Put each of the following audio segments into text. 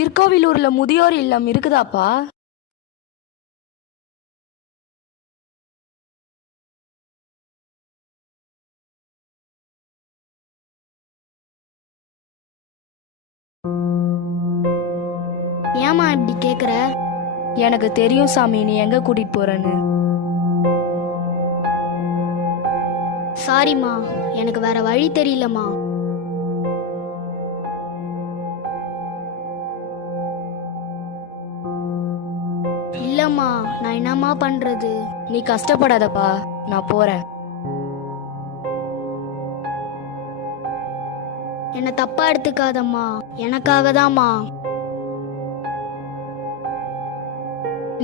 திருக்கோவிலூர்ல முதியோர் இல்லம் இருக்குதாப்பா? ஏமா இப்படி கேக்குற? எனக்கு தெரியும் சாமி நீ எங்க கூட்டிட்டு போறன்னு. சாரிம்மா எனக்கு வேற வழி தெரியலம்மா. இல்லம்மா நான் என்னம்மா பண்றது? நீ கஷ்டப்படாதப்பா நான் போறேன். என்னை தப்பா எடுத்துக்காதம்மா எனக்காக தாம்மா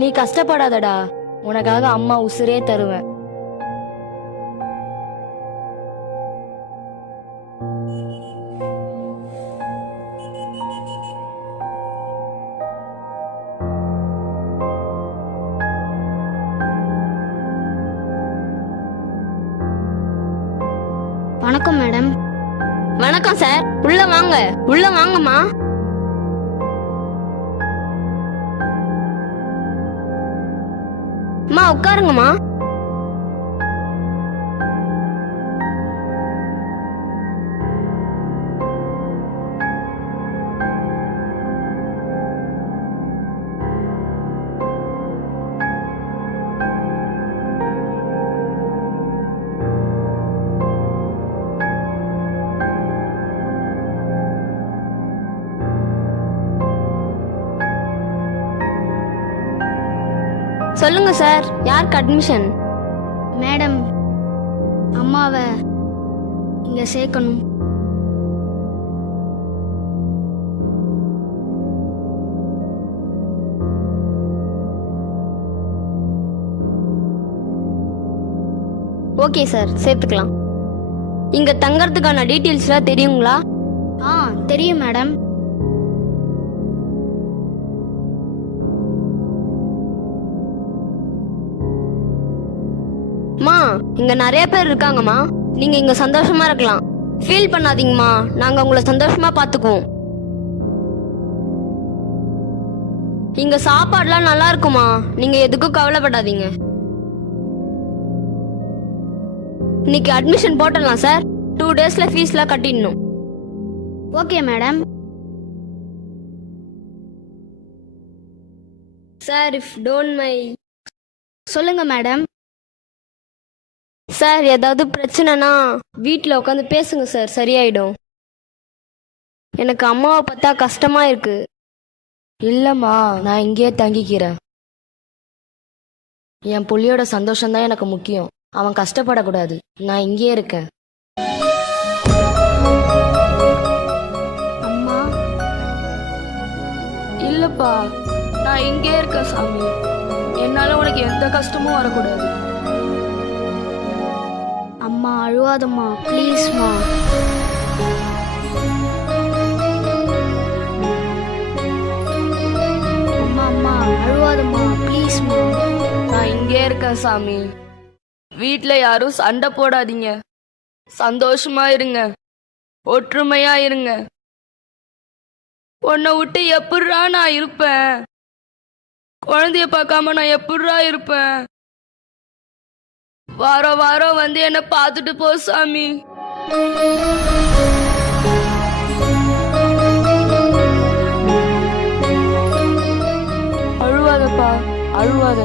நீ கஷ்டப்படாதடா உனக்காக அம்மா உசுரே தருவேன். வணக்கம் மேடம். வணக்கம் சார். உள்ள வாங்க. உள்ள வாங்கம்மா. அம்மா உட்காருங்கம்மா. சொல்லுங்க சார். யாருக்கு அட்மிஷன் மேடம் அம்மாவை இங்க சேர்க்கணும். Okay sir. சேர்த்துக்கலாம். இங்க தங்கறதுக்கான டீட்டெயில்ஸ்லாம் தெரியுங்களா? ஆ தெரியும் மேடம். இங்க நிறைய பேர் இருக்காங்கம்மா. நீங்க இங்க சந்தோஷமா இருக்கலாம். ஃபீல் பண்ணாதீங்கம்மா. நாங்க உங்களை சந்தோஷமா பாத்துக்குவோம். இங்க சாப்பாடுலாம் நல்லா இருக்குமா நீங்க எதுக்கும் கவலைப்படாதீங்க. இன்னைக்கு அட்மிஷன் போட்டுடலாம் சார் டூ டேஸ்ல ஃபீஸ்லாம் கட்டிடணும். Okay madam sir if don't mind சொல்லுங்க மேடம் சார் ஏதாவது பிரச்சனைனா வீட்டில் உட்காந்து பேசுங்க சார் சரியாயிடும். எனக்கு அம்மாவை பார்த்தா கஷ்டமா இருக்கு. இல்லம்மா நான் இங்கேயே தங்கிக்கிறேன். என் புள்ளியோட சந்தோஷம் தான் எனக்கு முக்கியம். அவன் கஷ்டப்படக்கூடாது. நான் இங்கேயே இருக்கேன். அம்மா. இல்லப்பா நான் இங்கே இருக்கேன் சாமி. என்னால உனக்கு எந்த கஷ்டமும் வரக்கூடாது. அம்மா அழுவாதம்மா ப்ளீஸ்மா அம்மா அம்மா அழுவாதம்மா ப்ளீஸ்மா நான் இங்கே இருக்கேன் சாமி. வீட்டில் யாரும் சண்டை போடாதீங்க. சந்தோஷமா இருங்க. ஒற்றுமையா இருங்க. உன்னை விட்டு எப்படிரா நான் இருப்பேன்? குழந்தைய பார்க்காம நான் எப்படிரா இருப்பேன்? வாரம் வாரம் வந்து என்ன பார்த்துட்டு போ சாமி. அழுவாதப்பா அழுவாத.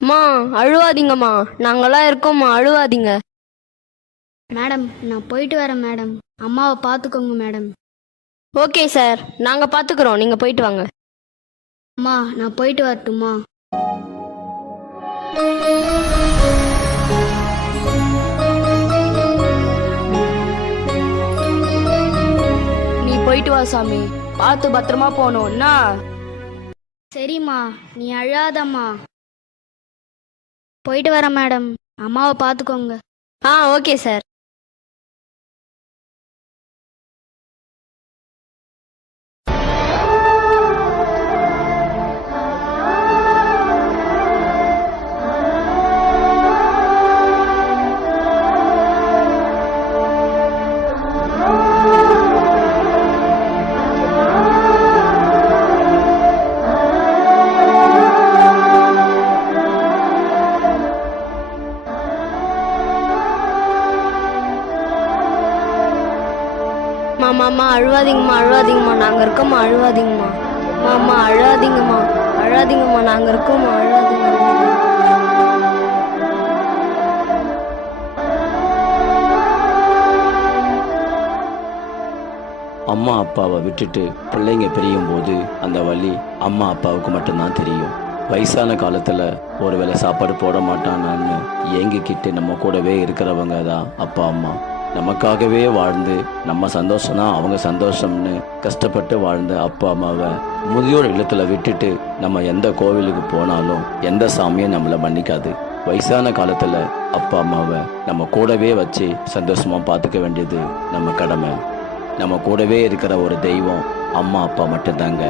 அம்மா அழுவாதீங்கம்மா. நாங்களாம் இருக்கோம்மா அழுவாதீங்க. மேடம் நான் போயிட்டு வரேன் மேடம். அம்மாவை பார்த்துக்கோங்க மேடம். ஓகே சார் நாங்கள் பார்த்துக்குறோம் நீங்கள் போயிட்டு வாங்க. அம்மா நான் போயிட்டு வரட்டுமா நீ போயிட்டு வா சாமி. பார்த்து பத்திரமா போகணும்னா சரிம்மா நீ அழாதம்மா. போயிட்டு வரேன் மேடம். அம்மாவை பார்த்துக்கோங்க ஆ ஓகே சார். அம்மா அழுவாதீங்கம்மா அழுவாதீங்கம்மா. நாங்கள் இருக்கோம்மா அழுவாதீங்கம்மா. மாமா அழாதீங்கம்மா. அழாதீங்கம்மா நாங்கள் இருக்கோம்மா அழாதீங்க அம்மா அப்பாவை விட்டுட்டு பிள்ளைங்க பிரியும் போது அந்த வழி அம்மா அப்பாவுக்கு மட்டும்தான் தெரியும். வயசான காலத்துல ஒருவேளை சாப்பாடு போட மாட்டானான்னு ஏங்கிக்கிட்டு நம்ம கூடவே இருக்கிறவங்க தான் அப்பா அம்மா. நமக்காகவே வாழ்ந்து நம்ம சந்தோஷம் தான் அவங்க சந்தோஷம்னு கஷ்டப்பட்டு வாழ்ந்த அப்பா அம்மாவை முதியோர் இல்லத்தில் விட்டுட்டு நம்ம எந்த கோவிலுக்கு போனாலும் எந்த சாமியும் நம்மளை மன்னிக்காது. வயசான காலத்தில் அப்பா அம்மாவை நம்ம கூடவே வச்சு சந்தோஷமாக பார்த்துக்க வேண்டியது நம்ம கடமை. நம்ம கூடவே இருக்கிற ஒரு தெய்வம் அம்மா அப்பா மட்டும்தாங்க.